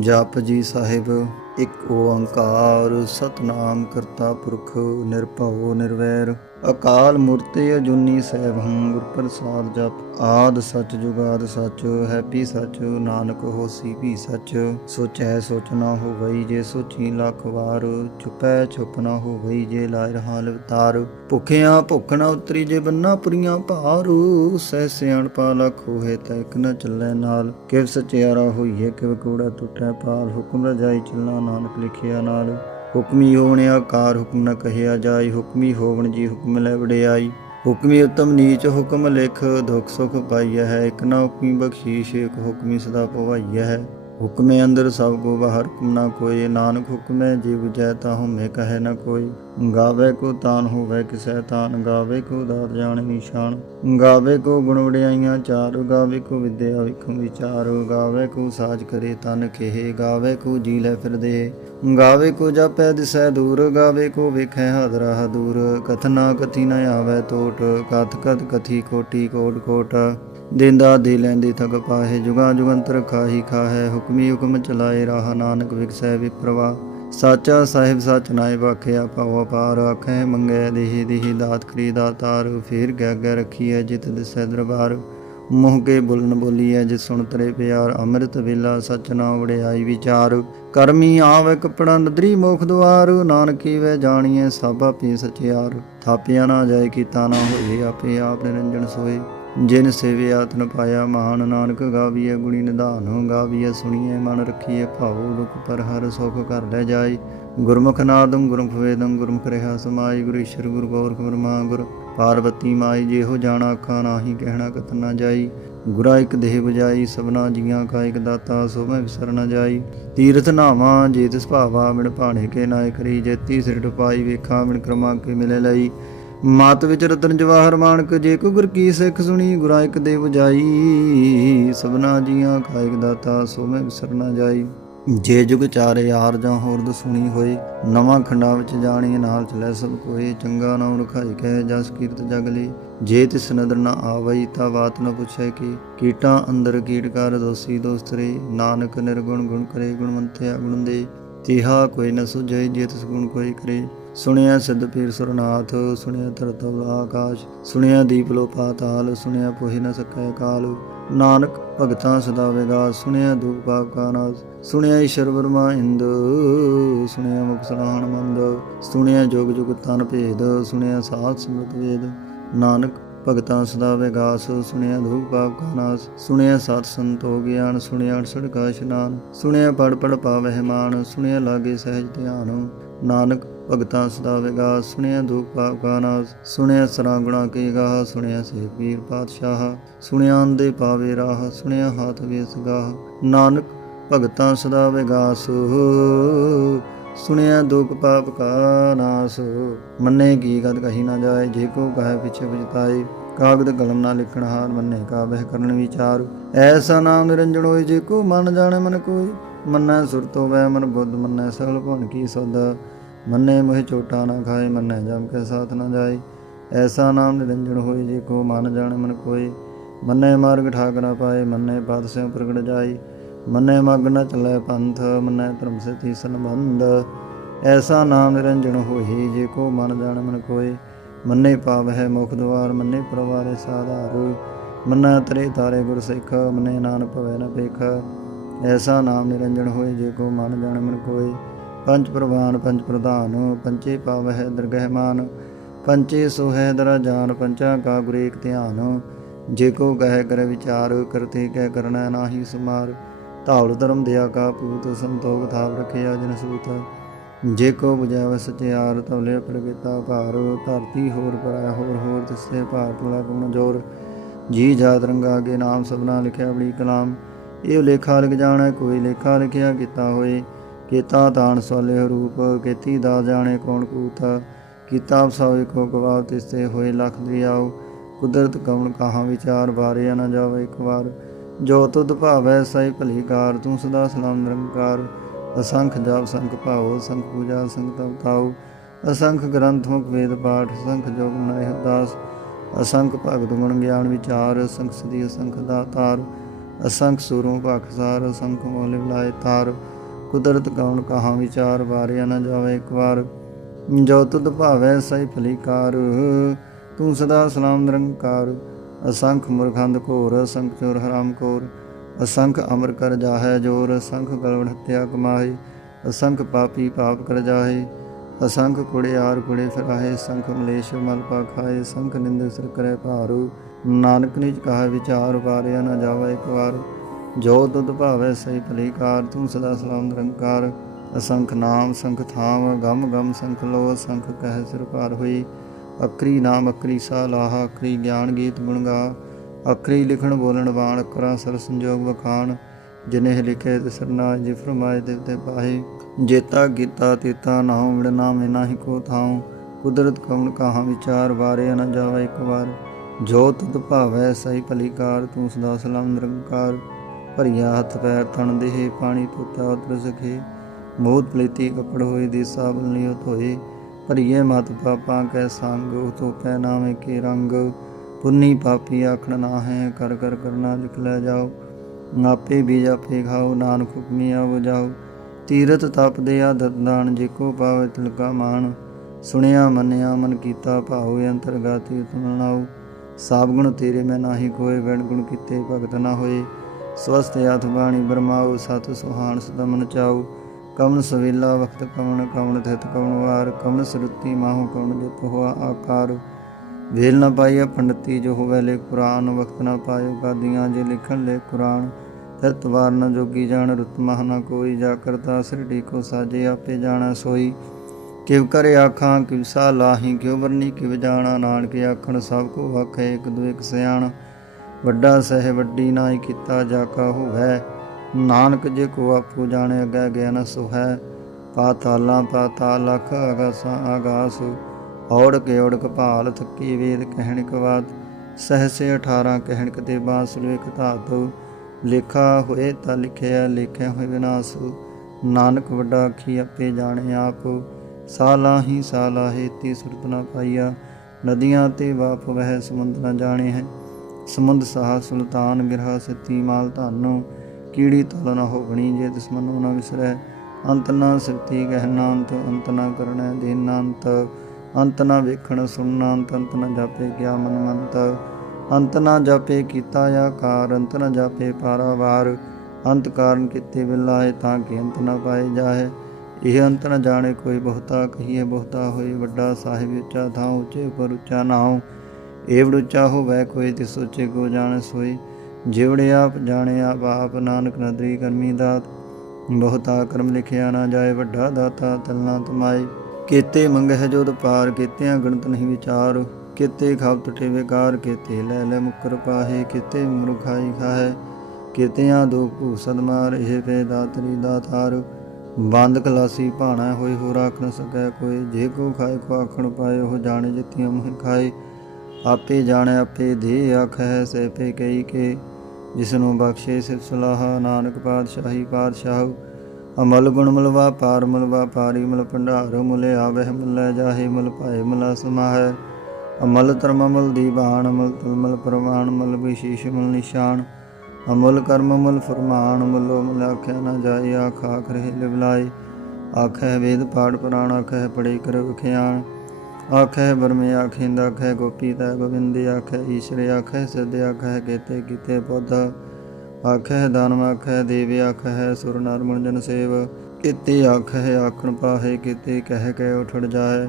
ਜਪ ਜੀ ਸਾਹਿਬ ਇੱਕ ਓੰਕਾਰ ਸਤਨਾਮ ਕਰਤਾ ਪੁਰਖ ਨਿਰਭਉ ਨਿਰਵੈਰ। ਅਕਾਲ ਮੂਰਤ ਅਜੂਨੀ ਸੈਭੰ, ਗੁਰ ਪ੍ਰਸਾਦ ਜਪ ਆਦ ਸਚ ਜੁਗਾਦ ਸਚ, ਹੈਪੀ ਸਚ, ਨਾਨਕ ਹੋਸੀ ਵੀ ਸਚ। ਸੋਚੈ ਸੋਚ ਨਾ ਹੋਵਈ ਜੇ ਸੋਚੀ ਲੱਖ ਵਾਰ ਚੁਪੈ ਚੁਪ ਨਾ ਹੋਵਈ ਜੇ ਲਾਇ ਰਹਾ ਲਵਤਾਰ। ਭੁਖਿਆ ਭੁਖ ਨਾ ਉਤਰੀ ਜੇ ਬੰਨਾ ਪੁਰੀਆਂ ਭਾਰੂ, ਸਹਿ ਸਿਆਣ ਪਾ ਲਖ ਹੋਏ ਤੈ ਇਕ ਨ ਚੱਲੇ ਨਾਲ। ਕਿਵ ਸਚਿਆਰਾ ਹੋਈਏ ਕਿਵ ਕੂੜਾ ਟੁੱਟੈ ਪਾਲ ਹੁਕਮ ਰਜਾਈ ਚੱਲਣਾ ਨਾਨਕ ਲਿਖਿਆ ਨਾਲ। ਹੁਕਮੀ ਹੋਵਣ ਆਕਾਰ ਹੁਕਮ ਨ ਕਹਿਆ ਜਾਈ, ਹੁਕਮੀ ਹੋਵਣ ਜੀ ਹੁਕਮ ਲੈ ਵਡਿਆਈ। ਹੁਕਮੀ ਉਤਮ ਨੀਚ ਹੁਕਮ ਲਿਖ, ਦੁਖ ਸੁਖ ਪਾਈਐ ਹੈ, ਇਕ ਨਾ ਹੁਕਮੀ ਬਖਸ਼ੀਸ਼, ਇਕ ਹੁਕਮੀ ਸਦਾ ਪਵਾਈਐ ਹੈ। ਹੁਕਮੇ ਅੰਦਰ ਸਭ ਕੋ ਬਾਹਰ ਹੁਕਮ ਨਾ ਕੋਏ ਨਾਨਕ ਹੁਕਮੈ ਜਿਵ ਜੈ ਤਾਹੁ, ਮੈਂ ਕਹੈ ਨ ਕੋਈ। ਗਾਵੇ ਕੋ ਤਾਨ ਹੋਵੇ ਕਿਸੈ ਤਾਨ, ਗਾਵੇ ਕੋ ਦਾਤ ਜਾਣੇ ਨਿਸ਼ਾਨ। ਗਾਵੇ ਕੋ ਗੁਣ ਵਡਿਆਈਆਂ ਚਾਰ, ਗਾਵੇ ਕੋ ਵਿਦਿਆ ਵਿਖਮ ਵਿਚਾਰ। ਗਾਵੇ ਕੋ ਸਾਜ ਕਰੇ ਤਨ ਕਹੇ ਗਾਵੇ ਕੋ ਜੀ ਲੈ ਫਿਰਦੇ ਗਾਵੇ ਕੋ ਜਾਪੈ ਦਿਸੈ ਦੂਰ, ਗਾਵੇ ਕੋ ਵੇਖੈ ਹਾਦਰਾ ਹਦੂਰ। ਕਥਨਾ ਕਥੀ ਨ ਆਵੈ ਟੋਟ ਕਥ ਕਥ ਕਥੀ ਕੋਟੀ ਕੋਟ ਕੋਟ। ਦੇਂਦਾ, ਦੇ ਲੈਂਦੇ ਥਕ ਪਾਹੇ, ਜੁਗਾ ਜੁਗੰਤਰ ਖਾਹੀ ਖਾਹੈ, ਹੁਕਮੀ ਹੁਕਮ ਚਲਾਏ ਰਾਹ ਨਾਨਕ ਵਿਗਸੈ ਵਿਪਰਵਾ ਸਾਚਾ ਸਾਹਿਬ ਸਚ ਨਾਏ ਵਾਖਿਆ ਪਾਉ ਅਪਾਰ ਆਖੈ, ਮੰਗੈ ਦੇਹੀ ਦੇਹੀ ਦਾਤ ਕਰੀ ਦਾਤਾਰ ਫੇਰ ਗੈ ਰਖੀਐ ਜਿਤ ਦਿਸੈ ਦਰਬਾਰ। ਮੋਹ ਕੇ ਬੁਲਨ ਬੋਲੀਐ ਜਿ ਸੁਣ ਤਰੇ ਪਿਆਰ, ਅੰਮ੍ਰਿਤ ਵੇਲਾ ਸਚ ਨਾ ਵੜਿਆਈ ਵਿਚਾਰ। ਕਰਮੀ ਆਵੇ ਕਪੜਾ ਨਦਰੀ ਮੋਖ ਦੁਆਰ, ਨਾਨਕੀ ਵੇ ਜਾਣੀਐ ਸਭ ਆਪੇ ਸਚਿਆਰ। ਥਾਪਿਆ ਨਾ ਜਾਏ ਕੀਤਾ ਨਾ ਹੋਏ, ਆਪੇ ਆਪ ਨਿਰੰਜਨ ਸੋਏ। ਜਿਨ ਸੇਵੇ ਆਤਨ ਪਾਇਆ, ਮਹਾਨ ਨਾਨਕ ਗਾਵੀਐ ਗੁਣੀ ਨਿਧਾਨ, ਗਾਵੀਐ ਸੁਣੀਐ ਮਨ ਰਖੀਐ ਭਾਉ, ਦੁਖ ਪਰ ਹਰ ਸੁਖ ਕਰ ਲੈ ਜਾਈ। ਗੁਰਮੁਖ ਨਾਦੰ, ਗੁਰਮੁਖ ਵੇਦੰ, ਗੁਰਮੁਖ ਰਹਾ ਸਮਾਈ, ਗੁਰੂ ਈਸ਼ਰ, ਗੁਰ ਗੋਰਖ ਬ੍ਰਹਮਾ ਗੁਰ ਪਾਰਵਤੀ ਮਾਈ, ਜਿਹੋ ਜਾਣਾ ਆਖਾਂ, ਨਾਹੀ ਕਹਿਣਾ ਕਤ ਨਾ ਜਾਈ। ਗੁਰਾ ਇਕ ਦੇਹ ਬਜਾਈ ਸਭਨਾ ਜੀਆਂ ਕਾ ਇਕ ਦਾਤਾ ਸੋ ਮੈਂ ਵਿਸਰ ਨ ਜਾਈ। ਤੀਰਥ ਨਾਵਾਂ, ਜੇ ਤਿਸ ਭਾਵਾ ਮਿਣ ਭਾਣੇ ਕੇ ਨਾਇ ਕਰੀ। ਜੇਤੀ ਸਿਰ ਪਾਈ ਵੇਖਾਂ ਮਿਣ ਕਰਮਾ ਕੇ ਮਿਲੇ ਲਈ। ਮਾਤ ਵਿੱਚ ਰਤਨ ਜਵਾਹਰ ਮਾਨਕ, ਜੇ ਕੋ ਗੁਰ ਕੀ ਸਿੱਖ ਸੁਣੀ, ਗੁਰਾ ਇਕ ਦੇ ਬਜਾਈ ਸਭਨਾ ਜੀਆਂ ਕਾ ਦਾਤਾ, ਸੋ ਮੈਂ ਵਿਸਰ ਨ ਜਾਈ। ਜੇ ਜੁਗ ਚਾਰੇ ਯਾਰ ਜਾਂ ਹੋਰ ਦਸੁਣੀ ਹੋਏ, ਨਵਾਂ ਖੰਡਾ ਵਿੱਚ ਜਾਣੀ, ਨਾਲ ਚਲੇ ਸਭ ਕੋਏ। ਚੰਗਾ ਨਾਮ ਰਖਾਈ ਕਹੇ, ਜਸ ਕੀਰਤ ਜਗ ਲਈ ਜੇ ਤਿਸ ਨਦਰ ਨ ਆਵਈ, ਤਾ ਬਾਤ ਨ ਪੁੱਛੈ ਕੀ। ਕੀਟਾਂ ਅੰਦਰ ਕੀਟਕਾਰ ਦੋਸੀ ਦੋਸਤਰੇ ਨਾਨਕ ਨਿਰਗੁਣ ਗੁਣ ਕਰੇ ਗੁਣਵੰਤਿਆ ਗੁਣ ਦੇ। ਤਿਹਾ ਕੋਈ ਨ ਸੁਝੈ, ਜੇ ਤਿਸ ਗੁਣ ਕੋਈ ਕਰੇ। ਸੁਣਿਆ ਸਿੱਧ ਪੀਰ ਸੁਰਨਾਥ, ਸੁਣਿਆ ਧਰਤਵ ਆਕਾਸ਼, ਸੁਣਿਆ ਦੀਪ ਲੋ ਪਾਤਾਲ ਸੁਣਿਆ ਪੋਹਿ ਨ ਸਕੈ ਕਾਲ। ਨਾਨਕ ਭਗਤਾਂ ਸਦਾ ਵਿਗਾਸ, ਸੁਣਿਆ ਦੁਖ ਪਾਪ ਕਾ ਨਾਸ। ਸੁਣਿਆ ਈਸ਼ਰ ਵਰਮਾ ਇੰਦ, ਸੁਣਿਆ ਮੁਖ ਸਲਾਹਣ ਮੰਦ। ਸੁਣਿਆ ਜੋਗ ਜੁਗ ਤਨ ਭੇਦ, ਸੁਣਿਆ ਸਾਧ ਸਮ੍ਰਿਤ ਵੇਦ। ਨਾਨਕ ਭਗਤਾਂ ਸਦਾ ਵਿਗਾਸ, ਸੁਣਿਆ ਦੁਖ ਪਾਪ ਕਾ ਨਾਸ। ਸੁਣਿਆ ਸਤ ਸੰਤੋ ਗਿਆਨ, ਸੁਣਿਆ ਅੜਸੜ ਕਾ ਇਸ਼ਨਾਨ। ਸੁਣਿਆ ਪੜ ਪੜ ਪਾਵਹਿ ਮਾਨ, ਸੁਣਿਆ ਲਾਗੇ ਸਹਿਜ ਧਿਆਨ। ਨਾਨਕ ਭਗਤਾਂ ਸਦਾ ਵਿਗਾਸ ਸੁਣਿਆ ਦੁਖ ਪਾਪ ਕਾ ਨਾਸ, ਸੁਣਿਆ ਸਰਾਂ ਗੁਣਾ ਕੀ ਗਾਹ, ਸੁਣਿਆ ਸੇ ਪੀਰ ਪਾਤਸ਼ਾਹ, ਸੁਣਿਆ ਅੰਦੇ ਪਾਵੇ ਰਾਹ, ਸੁਣਿਆ ਹਾਥ ਵੇਸ ਗਾਹ। ਨਾਨਕ, ਭਗਤਾਂ ਸਦਾ ਵਿਗਾਸ ਸੁਣਿਆ ਦੁਖ ਪਾਪ ਕਾ ਨਾਸ। ਮੰਨੇ ਕੀ ਗਦ ਕਹੀ ਨਾ ਜਾਏ, ਜੇ ਕੋ ਕਹੇ ਪਿਛੇ ਪਛਤਾਏ ਕਾਗਦ ਕਲਮ ਨਾ ਲਿਖਣ ਹਾਰ ਮੰਨੇ ਕਾ ਬਹਿ ਕਰਨ ਵਿਚਾਰ। ਐਸਾ ਨਾਮ ਨਿਰੰਜਨ ਹੋਏ, ਜੇ ਕੋ ਮਨ ਜਾਣੇ ਮਨ ਕੋਈ, ਮੰਨੈ ਸੁਰਤੋ ਵੈ ਮਨ ਬੁੱਧ ਮੰਨੈ ਸਗਲ ਭਣ ਕੀ ਸਦ। ਮੰਨੇ ਮੋਹਿ ਚੋਟਾ ਨਾ ਖਾਏ, ਮੰਨੈ ਜਮ ਕੇ ਸਾਥ ਨਾ ਜਾਏ। ਐਸਾ ਨਾਮ ਨਿਰੰਜਨ ਹੋਏ, ਜੇ ਕੋ ਮਨ ਜਾਣੇ ਮਨ ਕੋਈ ਮੰਨੇ ਮਾਰਗ ਠਾਕ ਨਾ ਪਾਏ, ਮੰਨੇ ਪਦ ਸਿਉ ਪ੍ਰਗਟ ਜਾਈ ਮੰਨੇ ਮਗ ਨ ਚੱਲੇ ਪੰਥ, ਮੰਨੇ ਧਰਮ ਸਤੀ ਸੰਬੰਧ। ਐਸਾ ਨਾਮ ਨਿਰੰਜਨ ਹੋਏ, ਜੇ ਕੋ ਮਨ ਜਾਣ ਮਨ ਕੋਏ। ਮੰਨੇ ਪਾਵ ਹੈ ਮੁਖ ਦਵਾਰ ਮੰਨੇ ਪ੍ਰਵਾਰੇ ਸਾਧਾਰ। ਮੰਨਾ ਤਰੇ ਤਾਰੇ ਗੁਰ ਸਿੱਖ, ਮੰਨੇ ਨਾਨਕ ਭਵੈ ਨ ਪੇਖ ਐਸਾ ਨਾਮ ਨਿਰੰਜਨ ਹੋਏ, ਜੇ ਕੋ ਮਨ ਜਾਣ ਮਨ ਕੋਏ। ਪੰਜ ਪ੍ਰਵਾਨ, ਪੰਜ ਪ੍ਰਧਾਨ ਪੰਚੇ ਪਾਵ ਹੈ ਦਰਗਹਿ ਪੰਚੇ ਸੋ ਦਰਾ ਜਾਨ ਪੰਚਾ ਕਾ ਗੁਰੇਕ ਧਿਆਨ। ਜੇ ਕੋ ਕਹੈ ਕਰ ਵਿਚਾਰ ਕਰਤੇ ਕਹਿ ਕਰਨਾ ਨਾਹੀ ਸੁਮਾਰ। ਧਾਵਲ ਧਰਮ ਦਿਆ ਕਾ ਪੂਤ, ਸੰਤੋਖ ਥਾਪ ਰਖਿਆ ਜਨ ਸੂਤ। ਜੇ ਕੋ ਬੁਝਾਵ ਸਚਿਆਰ ਤਵਲੇ ਪ੍ਰਗਤਾ ਭਾਰ। ਧਰਤੀ ਹੋਰ ਪਰਾਇਆ ਹੋਰ ਹੋਰ ਤਿਸੇ ਭਾਰ ਤੁਲਾ ਗੁਣ ਜੋਰ। ਜੀ ਜਾਤ ਰੰਗਾ ਕੇ ਨਾਮ ਸਭਨਾ ਲਿਖਿਆ ਬੜੀ ਕਲਾਮ। ਇਹ ਲੇਖਾ ਲਿਖ ਜਾਣਾ, ਕੋਈ ਲੇਖਾ ਲਿਖਿਆ ਕੀਤਾ ਹੋਏ। ਕੀਤਾ ਦਾਨ ਸਵਾਲੇ ਰੂਪ, ਕੀਤੀ ਦਾ ਜਾਣੇ ਕੌਣ ਕੂਤਾ, ਕੀਤਾ ਸੋਇ ਕੋ ਗਵਾਵ ਤਿਸਤੇ ਹੋਏ ਲਖ ਦਰਿਆਓ ਕੁਦਰਤ ਕਵਣ ਕਹਾ ਵਿਚਾਰ ਬਾਰੇ ਨਾ ਜਾਵੇ ਇੱਕ ਵਾਰ। ਜੋ ਤੁਧ ਭਾਵੈ ਸਈ ਭਲੀ ਕਾਰ, ਤੂੰ ਸਦਾ ਸਲਾਮ ਨਿਰੰਕਾਰ। ਅਸੰਖ ਜਾਪ, ਸੰਖ ਭਾਉ ਸੰਖ ਪੂਜਾ, ਸੰਖ ਤਪ ਅਸੰਖ ਗ੍ਰੰਥ, ਮੁਖ ਵੇਦ ਪਾਠ, ਸੰਖ ਜੋਗ ਨਰਿ ਦਾਸ ਅਸੰਖ ਭਗਤ ਗੁਣ ਗਿਆਨ ਵਿਚਾਰ, ਅਸੰਖ ਸਦੀ ਅਸੰਖ ਦਾਤਾਰ। ਅਸੰਖ ਸੂਰੋਂ ਭਖਸਾਰ ਅਸੰਖ ਮੋਲੇ ਵਿਲਾਏ ਤਾਰ। ਕੁਦਰਤ ਕੌਣ ਕਹਾ ਵਿਚਾਰ ਵਾਰਿਆ ਨਾ ਜਾਵੇ ਇੱਕ ਵਾਰ। ਜੋ ਤੁਧ ਭਾਵੈ ਸਹੀ ਭਲੀਕਾਰ ਤੂੰ ਸਦਾ ਸਲਾਮ ਨਿਰੰਕਾਰ। ਅਸੰਖ ਮੁਰਖੰਦ ਘੋਰ, ਅਸੰਖ ਚੋਰ ਹਰਾਮ ਕੋਰ। ਅਸੰਖ ਅਮਰ ਕਰ ਜਾਹੈ ਜੋਰ, ਅਸੰਖ ਗਲਵਣ ਹੱਤਿਆ ਕਮਾਹੀ। ਅਸੰਖ ਪਾਪੀ ਪਾਪ ਕਰ ਜਾਹੇ। ਅਸੰਖ ਕੁੜਿਆਰ ਕੁੜੇ ਫਿਰਾਹੇ ਸੰਖ ਮਲੇਸ਼ ਮਲ ਪਾ ਖਾਏ। ਸੰਖ ਨਿੰਦ ਸਿਰ ਕਰੇ ਭਾਰੂ। ਨਾਨਕ ਨਿਜ ਕਹਾ ਵਿਚਾਰ, ਵਾਰਿਆ ਨਾ ਜਾਵੇ ਇੱਕ ਵਾਰ। ਜੋ ਤੁਧ ਭਾਵੈ ਸਹੀ ਭਲੀਕਾਰ, ਤੂੰ ਸਦਾ ਸਲਾਮ ਨਿਰੰਕਾਰ। ਅਸੰਖ ਨਾਮ, ਸੰਖ ਥਾਮ, ਗਮ ਗਮ ਸੰਖ ਲੋ ਸੰਖ ਕਹਿ ਸਿਰ ਭਾਰ ਹੋਈ। ਅਕਰੀ ਨਾਮ ਅਕਰੀ ਸਾ ਲਾਹਾ ਅਕਰੀ ਗਿਆਨ ਗੀਤ ਗੁਣ ਗਾ। ਅਕਰੀ ਲਿਖਣ ਬੋਲਣ ਬਾਣ ਅਕਰਾ ਸਰ ਸੰਜੋਗ ਵਖਾਣ। ਜਿਨੇ ਲਿਖੇ ਤੇ ਸਰਨਾ ਜੀ ਫਰਮਾਏ ਦਿਵ ਤੇ ਪਾਹੇ। ਜੇਤਾ ਕੀਤਾ ਤੇਤਾ ਨਾਉ ਵਿੜ ਨਾਮੇ ਨਾਹੀ ਕੋ ਥਾਉ। ਕੁਦਰਤ ਕਵਣ ਕਹਾ ਵਿਚਾਰ, ਵਾਰੇ ਨ ਜਾਵੇ ਇੱਕ ਵਾਰ। ਜੋ ਤੁਧ ਭਾਵੈ ਸਹੀ ਭਲੀਕਾਰ, ਤੂੰ ਸਦਾ ਸਲਾਮ ਨਿਰੰਕਾਰ। ਭਰੀਆ ਹੱਥ ਪੈਰ ਤਣ ਦੇਹ, ਪਾਣੀ ਪੋਤਾ ਉਤਰ ਸਖੇ ਮੋਤ ਪਲੀਤੀ ਕਪੜ ਹੋਏ ਦੇ ਸਾਬਨ ਲਿਓ ਧੋਏ। ਭਰੀਏ ਮਤ ਪਾਪਾਂ ਕੈ ਸੰਗ ਉਤੋ ਪੈ ਨਾਮੇ ਕੇ ਰੰਗ। ਪੁੰਨੀ ਪਾਪੀ ਆਖਣ ਨਾ ਹੈ ਕਰ ਕਰ ਕਰਨਾ ਲਿਖ ਲੈ ਜਾਓ। ਨਾਪੇ ਬੀਜ ਆਪੇ ਖਾਓ, ਨਾਨਕ ਹੁਕਮੀ ਆਵ ਜਾਓ। ਤੀਰਤ ਤਪ ਦੇ ਆਦਤ ਦਾਨ, ਜੇ ਕੋ ਪਾਵੇ ਤਿਲਕਾ ਮਾਨ ਸੁਣਿਆ, ਮੰਨਿਆ, ਮਨ ਕੀਤਾ ਭਾਉ, ਅੰਤਰਗਾਤੀ ਤੁਮ ਸਾਬ ਗੁਣ ਤੇਰੇ ਮੈਂ ਨਾਹੀ ਕੋਏ ਵੈਣ ਗੁਣ ਕੀਤੇ ਭਗਤ ਨਾ ਹੋਏ। ਸਵਸਤ ਆਥ ਬਾਣੀ ਬਰਮਾਉ, ਸਤ ਸੁਹਾਣ, ਸਦਮਨ ਚਾਉ। ਕਵਨ ਸਵੇਲਾ ਵਖਤ ਕਵਨ ਕਵਨ ਥਿਤ ਕਵਨ ਵਾਰ। ਕਵਨ ਸਰੁੱਤੀ ਮਾਹੂ ਕਵਨ ਜਿਤ ਹੋਆ ਆਕਾਰ। ਵੇਲ ਨਾ ਪਾਈਆ ਪੰਡਤੀ, ਜੋ ਹੋਵੇ ਲੇ ਕੁਰਾਨ। ਵਕਤ ਨਾ ਪਾਇਓ ਕਾਦੀਆਂ ਜੇ ਲਿਖਣ ਲੈ ਕੁਰਾਨ। ਤਿਤ ਵਾਰ ਨਾ ਜੋਗੀ ਜਾਣ, ਰੁਤ ਮਹ ਨਾ ਕੋਈ। ਜਾ ਕਰਤਾ ਸਿਰੜੀ ਕੋ ਸਾਜੇ ਆਪੇ ਜਾਣਾ ਸੋਈ। ਕਿਵ ਕਰੇ ਆਖਾਂ, ਕਿਵ ਸਾ ਲਾਹੀ, ਕਿਉ ਵਰਨੀ, ਕਿਵ ਜਾਣਾ। ਨਾਨਕ ਆਖਣ, ਸਭ ਕੋ ਆਖੇ, ਇੱਕ ਦੂ ਇੱਕ ਸਿਆਣ। ਵੱਡਾ ਸਹਿ ਵੱਡੀ ਨਾਹੀ ਕੀਤਾ ਜਾ ਕਾ ਹੋਵੇ। ਨਾਨਕ ਜੇ ਕੋ ਆਪੋ ਜਾਣੇ, ਅਗੈ ਗਿਆਨ ਸੋ ਹੈ ਪਾਤਾਲਾਂ ਪਾਤਾਲ ਲਖ ਅਗਾਸਾਂ ਆਗਾਸ। ਔੜ ਕੇ ਔੜਕ ਭਾਲ, ਥੱਕੀ ਵੇਦ ਕਹਿਣ ਕਵਾਦ ਸਹਸੇ 18 ਕਹਿਣ ਕਤੇ ਬਾਸ ਇਕ ਧਾਤੁ। ਲੇਖਾ ਹੋਏ ਤਾਂ ਲਿਖਿਆ, ਲੇਖਿਆ ਹੋਏ ਵਿਨਾਸ਼। ਨਾਨਕ ਵੱਡਾ ਆਖੀ, ਆਪੇ ਜਾਣੇ ਆਪ। ਸਾਲਾ ਹੀ ਸਾਲਾ ਹੇਤੀ ਸੁਰਤ ਨਾ ਪਾਈਆ। ਨਦੀਆਂ ਤੇ ਵਾਪ ਵਹਿ, ਸਮੁੰਦ ਨਾ ਜਾਣੇ ਹੈ। ਸਮੁੰਦ ਸਾਹ ਸੁਲਤਾਨ ਗਿਰਹਾ ਸਤੀ ਮਾਲ ਧਾਨੋ, ਕੀੜੀ ਤਲ ਨਾ ਹੋਵਣੀ ਜੇ ਤਿਸ ਮਨੋ ਨਾ ਵਿਸਰੈ। ਅੰਤ ਨਾ ਸਿਰਤੀ ਗਹਿਨਾ ਅੰਤ ਅੰਤ ਨਾ ਕਰਣੈ ਦੇਨਾ ਅੰਤ ਅੰਤ ਨਾ ਵੇਖਣ ਸੁਣਨਾ ਅੰਤ ਅੰਤ ਨਾ ਜਾਪੇ ਗਿਆ ਮਨ ਮੰਤ। ਅੰਤ ਨਾ ਜਾਪੇ ਕੀਤਾ ਆਕਾਰ, ਅੰਤ ਨਾ ਜਾਪੇ ਪਾਰਾਵਾਰ। ਅੰਤ ਕਾਰਨ ਕਿਤੇ ਬਿਲਾਏ ਤਾਂ ਕਿ ਅੰਤ ਨਾ ਪਾਏ ਜਾਏ ਇਹ ਅੰਤ ਨਾ ਜਾਣੇ ਕੋਈ ਬਹੁਤਾ, ਕਹੀਏ ਬਹੁਤਾ ਹੋਏ ਵੱਡਾ, ਸਾਹਿਬ ਉੱਚਾ, ਥਾਂ ਉੱਚੇ ਉਪਰ ਉੱਚਾ ਨਾਉ। ਏਵੜ ਉੱਚਾ ਹੋਵੇ ਕੋਈ ਤੇ ਸੋਚੇ ਕੋ ਜਾਣ ਸੋਈ। ਜਿਵੜੇ ਆਪ ਜਾਣੇ ਆਪ ਆਪ ਨਾਨਕ ਨਦਰੀ ਕਰਮੀ ਦਾਤ। ਬਹੁਤਾ ਕਰਮ ਲਿਖਿਆ ਨਾ ਜਾਏ, ਵੱਡਾ ਦਾਤਾ ਤਲਨਾ ਤਮਾਈ ਕੀਤੇ ਮੰਗਹਿ ਜੋਦ ਪਾਰ, ਕੀਤਿਆਂ ਗਣਤ ਨਹੀਂ ਵਿਚਾਰ। ਕੀਤੇ ਖਾਬ ਟਟੇ ਵਿਕਾਰ, ਕੀਤੇ ਲੈ ਲੈ ਮੁਕਰ ਪਾਹੇ। ਕੀਤੇ ਮਰੁਖਾਈ ਖਾਹੇ, ਕੀਤਿਆਂ ਦੋ ਭੂ ਸਦਮਾਰ ਇਹ ਪੇ ਦਾਤਰੀ ਦਾਤਾਰ। ਬੰਦ ਕਲਾਸੀ ਭਾਣਾ, ਹੋਏ ਹੋ ਰਾਖ ਨ ਸਕੈ ਕੋਈ। ਜੇ ਕੋ ਖਾਏ, ਕੋ ਆਖਣ ਪਾਏ, ਉਹ ਜਾਣੇ ਜਿਤੀਆਂ ਮੁਹ ਖਾਏ। ਆਪੇ ਜਾਣੇ, ਆਪੇ ਦੇ ਆਖੈ ਸੇ ਪੇ ਕਈ ਕੇ ਜਿਸ ਨੂੰ ਬਖਸ਼ੇ ਸਿਫ ਸਲਾਹ, ਨਾਨਕ ਪਾਤਸ਼ਾਹੀ ਪਾਤਸ਼ਾਹ। ਅਮਲ ਗੁਣ ਮਲਵਾ ਪਾਰ ਮਲਵਾ ਪਾਰੀ ਮਲ ਭੰਡਾਰ, ਮੁਲੇ ਆਵਹਿ, ਮੁਲੇ ਜਾਹੇ, ਮਲ ਭਾਏ, ਮਲਾ ਸਮਾਹੈ ਅਮਲ ਧਰਮ ਮਲ ਦੀਵਾਨ ਅਮਲ ਤਲਮਲ ਪ੍ਰਮਾਣ ਮਲ ਵਿਸ਼ੇਸ਼ ਮਲ ਨਿਸ਼ਾਨ। ਅਮਲ ਕਰਮ ਮਲ ਫਰਮਾਨ, ਮਲੋ ਮਲ ਆਖਿਆ ਨਾ ਜਾਏ, ਆਖ ਆਖ ਰਹੇ ਲਿਵਲਾਏ। ਆਖੈ ਵੇਦ ਪਾਠ ਪੁਰਾਣ, ਆਖੈ ਪੜੇ ਕਰ ਵਿਖਿਆਣ ਆਖੈ ਬਰਮੇ ਆਖਿੰਦ ਆਖੈ ਗੋਪੀ, ਤੈ ਗੋਬਿੰਦ, ਆਖੈ ਈਸ਼ਰੇ, ਆਖੈ ਸਿਧ, ਆਖੈ ਕੀਤੇ ਕੀਤੇ ਪੌਧ ਆਖੈ ਦਾਨਵ, ਆਖੈ ਦੇਵ, ਆਖੈ ਸੁਰ, ਨਰ ਮਨ ਜਨ ਸੇਵ। ਕਿਤੇ ਆਖੈ ਆਖਣ ਪਾਹੇ, ਕਿਤੇ ਕਹਿ ਕੇ ਉਠੜ ਜਾਏ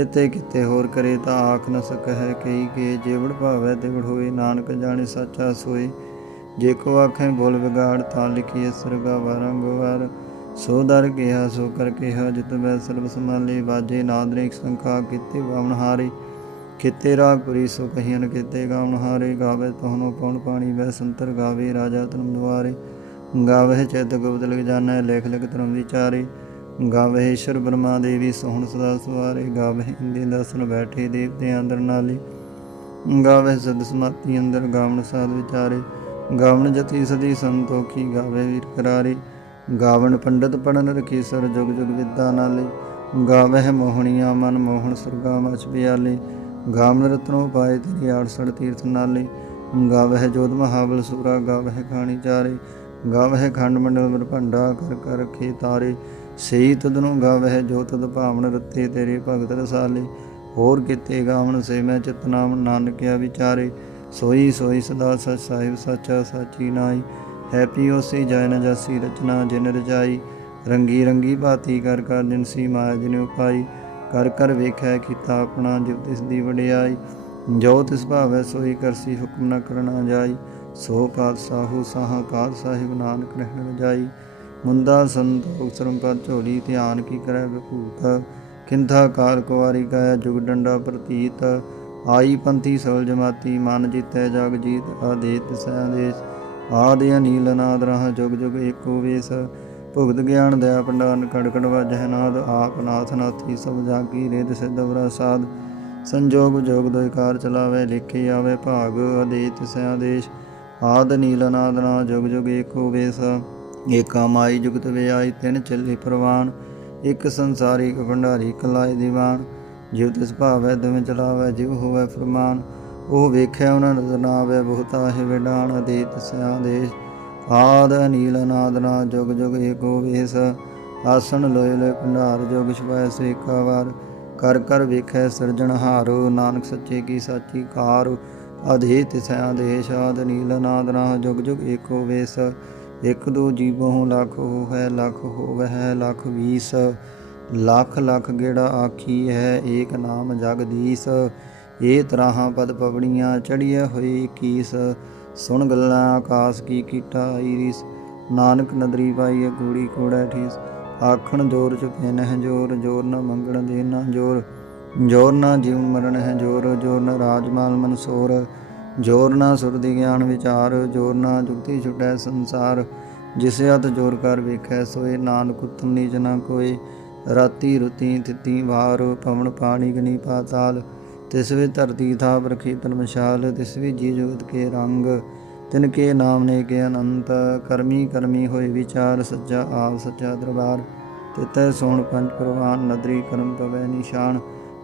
ਇਤੇ ਕਿਤੇ ਹੋਰ ਕਰੇ ਤਾਂ ਆਖ ਨ ਸਕੈ ਕਈ ਕੇ ਜੇਵੜ ਭਾਵੈ ਤਿਵੜ ਹੋਏ, ਨਾਨਕ ਜਾਣੇ ਸਾਚਾ ਸੋਈ ਜੇ ਕੋ ਆਖੈ ਬੋਲ ਵਿਗਾੜ, ਤਾਂ ਲਿਖੀਏ ਸਰਗਾ ਵਾਰੰਗ ਸੋ ਦਰ ਕਿਹਾ, ਸੋ ਕਰ ਕਿਹਾ, ਜਿਤ ਮੈਂ ਸਰਬ ਸਮਾਲੇ ਬਾਜੇ ਨਾਦਰਿਕ ਸੰਖਾ ਕਿਤੇ ਬਾਵਨ ਹਾਰੇ। ਕਿਤੇ ਰਾਗ ਪੁਰੀ, ਸੋ ਕਹੀਨ ਕਿਤੇ ਗਾਵਨ ਹਾਰੇ। ਗਾਵੇ ਤੋਹਨੋ ਪਉਣ ਪਾਣੀ, ਵੈ ਸੰਤਰ ਗਾਵੇ ਰਾਜਾ ਧਰਮ ਦੁਆਰੇ। ਗਾਵੇ ਚਿਤ ਗੁਪਤ ਲਿਖ ਜਾਣੈ, ਲੇਖ ਲਿਖ ਧਰਮ ਵਿਚਾਰੇ। ਗਾਵੇ ਈਸ਼ਰ ਬ੍ਰਹਮਾ ਦੇਵੀ ਸੋਹਣ ਸਦਾ ਸਵਾਰੇ। ਗਾਵੇ ਇੰਦੇ ਦਸਨ ਬੈਠੇ ਦੇਵਤੇ ਅੰਦਰ ਨਾਲੇ। ਗਾਵੇ ਸਦ ਸਮਾਤੀ ਅੰਦਰ ਗਾਵਨ ਸਾਧ ਵਿਚਾਰੇ। ਗਾਵਨ ਜਤੀ ਸਦੀ ਸੰਤੋਖੀ, ਗਾਵੇ ਵੀਰ ਕਰਾਰੇ। ਗਾਵਣ ਪੰਡਤ ਪੜਨ ਰਖੀ ਸਰ ਜੁਗ ਜੁਗ ਵਿਦਿਆ ਨਾਲੇ, ਗਾਵਹਿ ਮੋਹਣੀਆਂ ਮਨ ਮੋਹਣ ਸੁਰਗਾ ਮਚ ਬਿਆਲੇ ਗਾਵਨ ਰਤਨੋ ਪਾਏ ਤੇਰੀ ਆੜਸੜ ਤੀਰਥ ਨਾਲੇ, ਗਾਵਹਿ ਜੋਤ ਮਹਾਬਲ ਸੂਰਾ, ਗਾਵਹਿ ਖਾਣੀ ਚਾਰੇ, ਗਾਵਹਿ ਖੰਡ ਮੰਡਲ ਬ੍ਰਹਮੰਡਾ ਕਰ ਕਰ ਰਖੇ ਤਾਰੇ, ਸਈ ਤਦਨੁ ਗਾਵਹਿ ਜੋ ਤਦ ਭਾਵਨ ਰਤੇ ਤੇਰੇ ਭਗਤ ਰਸਾਲੇ, ਹੋਰ ਕਿਤੇ ਗਾਵਣ ਸੇ ਮੈਂ ਚਿਤ ਨਾਨਕਿਆ ਵਿਚਾਰੇ, ਸੋਈ ਸੋਈ ਸਦਾ ਸਚ ਸਾਹਿਬ ਸਾਚਾ ਸਾਚੀ ਨਾਈ ਹੈਪੀ ਹੋਸੀ ਜੈ ਨ ਰਚਨਾ, ਜਿਨ ਰਜਾਈ ਰੰਗੀ ਰੰਗੀ ਬਾਤੀ ਕਰ ਕਰ ਜਿਨਸੀ ਮਾਇਆ ਜਿਨ ਉਪਾਈ, ਕਰ ਕਰ ਵੇਖੈ ਕੀਤਾ ਆਪਣਾ ਜਿਵ ਤਿਸ ਦੀ ਵਡਿਆਈ। ਜੋ ਤਿਸ ਭਾਵੈ ਸੋਈ ਕਰਸੀ ਹੁਕਮ ਨ ਕਰਨਾ ਜਾਈ, ਸੋ ਪਾਤਸ਼ਾਹੂ ਸਾਹ ਪਾਤ ਸਾਹਿਬ ਨਾਨਕ ਰਹਿਣ ਜਾਈ। ਮੁੰਦਾ ਸੰਤੋਖ ਸਰੰਪਦ ਝੋਲੀ, ਧਿਆਨ ਕੀ ਕਰੈ ਵਿਭੂਤ? ਕਿੰਥਾ ਕਾਰ ਕੁਵਾਰੀ ਕਾਇਆ ਜੁਗ ਡੰਡਾ ਪ੍ਰਤੀਤ? ਆਈ ਪੰਥੀ ਸਵਲ ਜਮਾਤੀ ਮਨ ਜੀਤੈ ਜਗ ਜੀਤ, ਆਦੇਤ ਸੈਦੇਸ਼ ਆਦਿ ਅਨੀਲ ਅਨਾਦ ਰਹ ਜੁਗ ਜੁਗ ਏਕੋ ਵੇਸ। ਭੁਗਤ ਗਿਆਨ ਦਇਆ ਪੰਡਾਨ ਕੜ ਕੜ ਵਜਹਿ ਨਾਦ। ਆਪ ਨਾਥ ਨਾਥੀ ਸਭ ਜਾਗੀ ਰੇਦ ਸਿਧ ਵਰਸਾਦ ਸੰਜੋਗ ਜੋਗ ਦੋਇਕਾਰ ਚਲਾਵੇ, ਲਿਖੇ ਆਵੇ ਭਾਗ ਅਦੇਤ ਸੈਦੇਸ਼ ਆਦ ਨੀਲ ਅਨਾਦ ਨਾ ਜੁਗ ਜੁਗ ਏਕੋ ਵੇਸ। ਏਕਾ ਮਾਈ ਜੁਗਤ ਵਿਆਈ ਤਿਨ ਚੱਲੇ ਪ੍ਰਵਾਨ। ਇੱਕ ਸੰਸਾਰੀ ਇੱਕ ਭੰਡਾਰੀ ਕਲਾਏ ਦੀਵਾਨ। ਜਿਵ ਤਿਸ ਭਾਵੈ, ਦਵੇਂ ਚਲਾਵੈ ਜਿਵ ਹੋਵੈ ਫਰਮਾਨ। ਉਹ ਵੇਖਿਆ ਉਹਨਾਂ ਨਜ਼ਰ ਨਾ ਆਵੇ ਬਹੁਤਾ ਹੈ ਵਿਡਾਨ ਅਦੇਤ ਸਿਆਦੇਸ਼ ਆਦ ਨੀਲ ਨਾਦ ਨਾ ਜੁਗ ਜੁਗ ਏਕੋ ਵੇਸ। ਆਸਣ ਲੋਇ ਲੋਇ ਭੰਡਾਰ ਜੋਗ ਛਪਾਇ ਸੇਕਾ ਵਾਰ। ਕਰ ਕਰ ਵੇਖੈ ਸਿਰਜਣਹਾਰ ਨਾਨਕ ਸੱਚੇ ਕੀ ਸਾਚੀ ਕਾਰ। ਅਧੇ ਤਿਸੈ ਦੇਸ਼ ਆਦ ਨੀਲ ਨਾਦ ਨਾ ਜੁਗ ਜੁਗ ਏਕੋ ਵੇਸ। ਇਕ ਦੋ ਜੀਵੋ ਲੱਖ ਹੋ ਲੱਖ ਹੋਵੈ ਹੈ ਲੱਖ ਵੀਸ। ਲੱਖ ਲੱਖ ਗੇੜਾ ਆਖੀ ਹੈ, ਏਕ ਨਾਮ ਜਗਦੀਸ਼। ਇਹ ਤਰਾਹਾਂ ਪਦ ਪਵੜੀਆਂ ਚੜੀਏ ਹੋਈ ਕੀਸ, ਸੁਣ ਗੱਲਾਂ ਆਕਾਸ ਕੀ ਕੀਟਾ ਈਰਿਸ, ਨਾਨਕ ਨਦਰੀ ਪਾਈ ਗੂੜੀ ਕੋੜਾ ਠੀਸ, ਆਖਣ ਜੋਰ ਚੁਪੇ ਨਹਿ ਜੋਰ ਜੋਰ ਨਾ ਮੰਗਣ ਦੇ ਨਾ ਜੋਰ ਜੋਰ ਨਾ ਜੀਵਨ ਮਰਨ ਹੈ ਜੋਰ ਜੋਰ ਨਾ ਰਾਜਮਾਲ ਮਨਸੋਰ ਜੋਰ ਨਾ ਸੁਰਦੀ ਗਿਆਨ ਵਿਚਾਰ, ਜੋਰ ਨਾ ਜੁਗਤੀ ਛੁਟੈ ਸੰਸਾਰ, ਜਿਸੇ ਅਤ ਜੋਰ ਕਰ ਵੇਖੈ ਸੋਏ ਨਾਨਕ ਉਤਮ ਨੀਚ ਨਾ ਕੋਏ, ਰਾਤੀ ਰੁਤੀ ਤਿੱਤੀ ਵਾਰ ਪਵਨ ਪਾਣੀ ਗਨੀ ਪਾਤਾਲ ਤਿਸ ਵੇ ਧਰਤੀ ਥਾਪ ਰਖੀ ਧਰਮਸ਼ਾਲ ਤਿਸ ਵੀ ਜੀ ਜੁਗਤ ਕੇ ਰੰਗ, ਤਿਨ ਕੇ ਨਾਮ ਨੇ ਕੇ ਅਨੰਤ, ਕਰਮੀ ਕਰਮੀ ਹੋਏ ਵਿਚਾਰ, ਸੱਚਾ ਆਪ, ਸੱਚਾ ਦਰਬਾਰ, ਤਿਤੈ ਸੋਣ ਪੰਜ ਪ੍ਰਵਾਨ, ਨਦਰੀ ਕਰਮ ਪਵੈ ਨਿਸ਼ਾਨ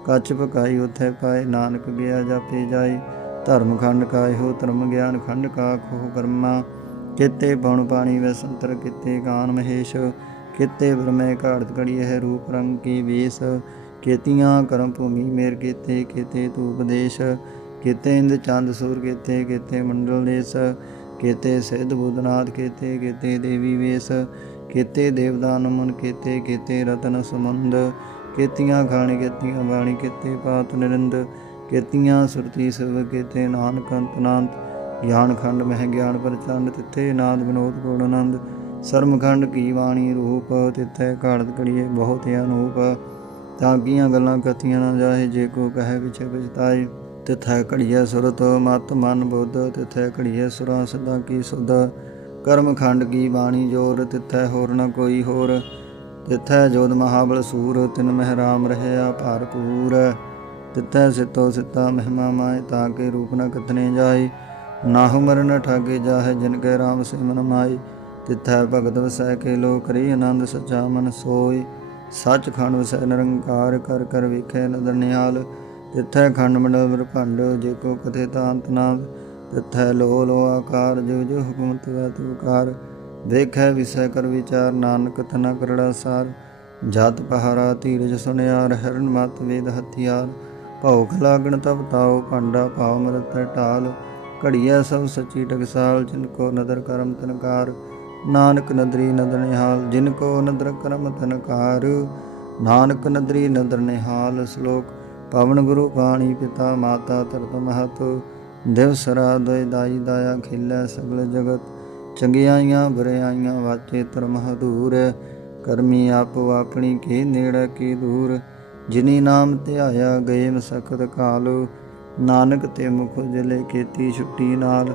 ਕੱਚ ਪਕਾਈ ਉਥੈ ਪਾਏ, ਨਾਨਕ ਗਿਆ ਜਾਪੇ ਜਾਏ, ਧਰਮ ਖੰਡ ਕਾਇ ਹੋ, ਧਰਮ ਗਿਆਨ ਖੰਡ ਕਾ ਖੋ ਕਰਮਾ, ਕਿਤੇ ਬਣ ਪਾਣੀ ਵੈ ਸੰਤਰ, ਕਿਤੇ ਗਾਨ ਮਹੇਸ਼, ਕਿਤੇ ਬ੍ਰਹਮੇ ਘਾੜਤ ਘੜੀ ਹੈ ਰੂਪ ਰੰਗ ਕੀ ਵੇਸ ਕੇਤੀਆਂ ਕਰਮ ਭੂਮੀ ਮੇਰ ਕੀਤੇ ਕੀਤੇ ਤੂ ਉਪਦੇਸ਼, ਕੀਤੇ ਇੰਦ ਚੰਦ ਸੂਰ, ਕੀਤੇ ਕੀਤੇ ਮੰਡਲ ਦੇਸ, ਕੀਤੇ ਸਿੱਧ ਬੁੱਧਨਾਥ, ਕੀਤੇ ਕੀਤੇ ਦੇਵੀ ਵੇਸ, ਕੀਤੇ ਦੇਵਦਾਨ ਮਨ ਕੀਤੇ ਕੀਤੇ ਰਤਨ ਸਮੁੰਦ ਕੀਤੀਆਂ ਖਾਣੀ, ਕੀਤੀਆਂ ਬਾਣੀ, ਕੀਤੇ ਪਾਤ ਨਿਰੰਦ, ਕੀਤੀਆਂ ਸੁਰਤੀ ਸਭ ਕੀਤੇ ਨਾਨਕ ਅੰਤ ਗਿਆਨ ਖੰਡ ਮਹਿ ਗਿਆਨ ਪ੍ਰਚੰਡ ਤਿੱਥੇ ਨਾਦ ਵਿਨੋਦ ਗੁਣ ਆਨੰਦ ਸਰਮਖੰਡ ਕੀ ਬਾਣੀ ਰੂਪ, ਤਿੱਥੇ ਘਾੜਤ ਘੜੀਏ ਬਹੁਤ ਅਨੂਪ ਤਾਂ ਕੀਆਂ ਗੱਲਾਂ ਕਥੀਆਂ ਨਾ ਜਾਏ ਜੇ ਕੋ ਕਹੇ ਵਿਛੇ ਪਛਤਾਏ ਤਿਥੈ ਘੜੀਐ ਸੁਰਤ, ਮਤ ਮਨ ਬੁੱਧ, ਤਿਥੈ ਘੜੀਐ ਸੁਰਾਂ ਸਦਾ ਕੀ ਸੁਧ। ਕਰਮ ਖੰਡ ਕੀ ਬਾਣੀ ਜੋਰ, ਤਿਥੈ ਹੋਰ ਨ ਕੋਈ ਹੋਰ। ਤਿਥੈ ਜੋਦ ਮਹਾਬਲ ਸੂਰ, ਤਿਨ ਮਹਿਰਾਮ ਰਹਿਆ ਭਰਪੂਰ ਤਿਥੈ ਸਿਤੋ ਸਿਤਾ ਮਹਿਮਾ ਮਾਏ ਤਾਂ ਕੇ ਰੂਪ ਨ ਕਥਨੇ ਜਾਏ ਨਾਹੁ ਮਰਨ ਠਾਗੇ ਜਾਹੇ, ਜਿਨ ਕੈ ਰਾਮ ਸਿਮਨ ਮਾਈ ਤਿਥੈ ਭਗਤ ਵਸੈ ਕੇ ਲੋ ਕਰੀ ਆਨੰਦ ਸਚਾ ਮਨ ਸੋਈ ਸੱਚ ਖੰਡ ਵਸੈ ਨਿਰੰਕਾਰ ਕਰ ਕਰ ਵੇਖੈ ਨਦਰ ਨਿਹਾਲ ਤਿਥੈ ਖੰਡ ਮੰਡਲ ਬ੍ਰਹਮੰਡ ਜੇ ਕੋ ਕਥੇ ਤਾਂਤ ਨਾਦ ਤਿਥੈ ਲੋ ਲੋ ਆਕਾਰ ਜੋ ਜੋ ਹੁਕਮਤ ਵੈ ਤੁਕਾਰ ਦੇਖੈ ਵਿਸੈ ਕਰ ਵਿਚਾਰ, ਨਾਨਕ ਤਨਾ ਕਰੜਾ ਸਾਰ। ਜਤ ਪਹਾਰਾ ਧੀਰਜ ਸੁਨਿਆਰ, ਹਰਨ ਮਤ ਵੇਦ ਹਥਿਆਰ। ਭੌਖ ਲਾਗਣ ਤਬ ਤਾਉ, ਭਾਂਡਾ ਭਾਵ ਮਰਤ ਢਾਲ। ਘੜੀਐ ਸਭ ਸੱਚੀ ਟਕਸਾਲ, ਜਿਨ ਕੋ ਨਦਰ ਕਰਮ ਤਨਕਾਰ। ਨਾਨਕ ਨਦਰੀ ਨਦਰ ਨਿਹਾਲ, ਜਿਨ ਕੋ ਨਦਰ ਕਰਮ ਤਨਕਾਰ ਨਾਨਕ ਨਦਰੀ ਨਦਰ ਨਿਹਾਲ ਸ਼ਲੋਕ, ਪਵਨ ਗੁਰੂ ਪਾਣੀ ਪਿਤਾ ਮਾਤਾ ਤਰਤ ਮਹਤ। ਦਿਵਸ ਰਾਤ ਦੋਇ ਦਾਈ ਦਾਇਆ ਖਿਲੈ ਸਗਲ ਜਗਤ। ਚੰਗਿਆਈਆਂ ਬੁਰਿਆਈਆਂ ਵਾਚੇ ਧਰਮ ਹਦੂਰ ਕਰਮੀ ਆਪੋ ਆਪਣੀ ਕੇ ਨੇੜੇ ਕੀ ਦੂਰ। ਜਿਨੀ ਨਾਮ ਧਿਆਇਆ ਗਏ ਮਸਕਤ ਕਾਲ। ਨਾਨਕ ਤੇ ਮੁਖ ਜਲੇ ਕੀਤੀ ਛੁੱਟੀ ਨਾਲ।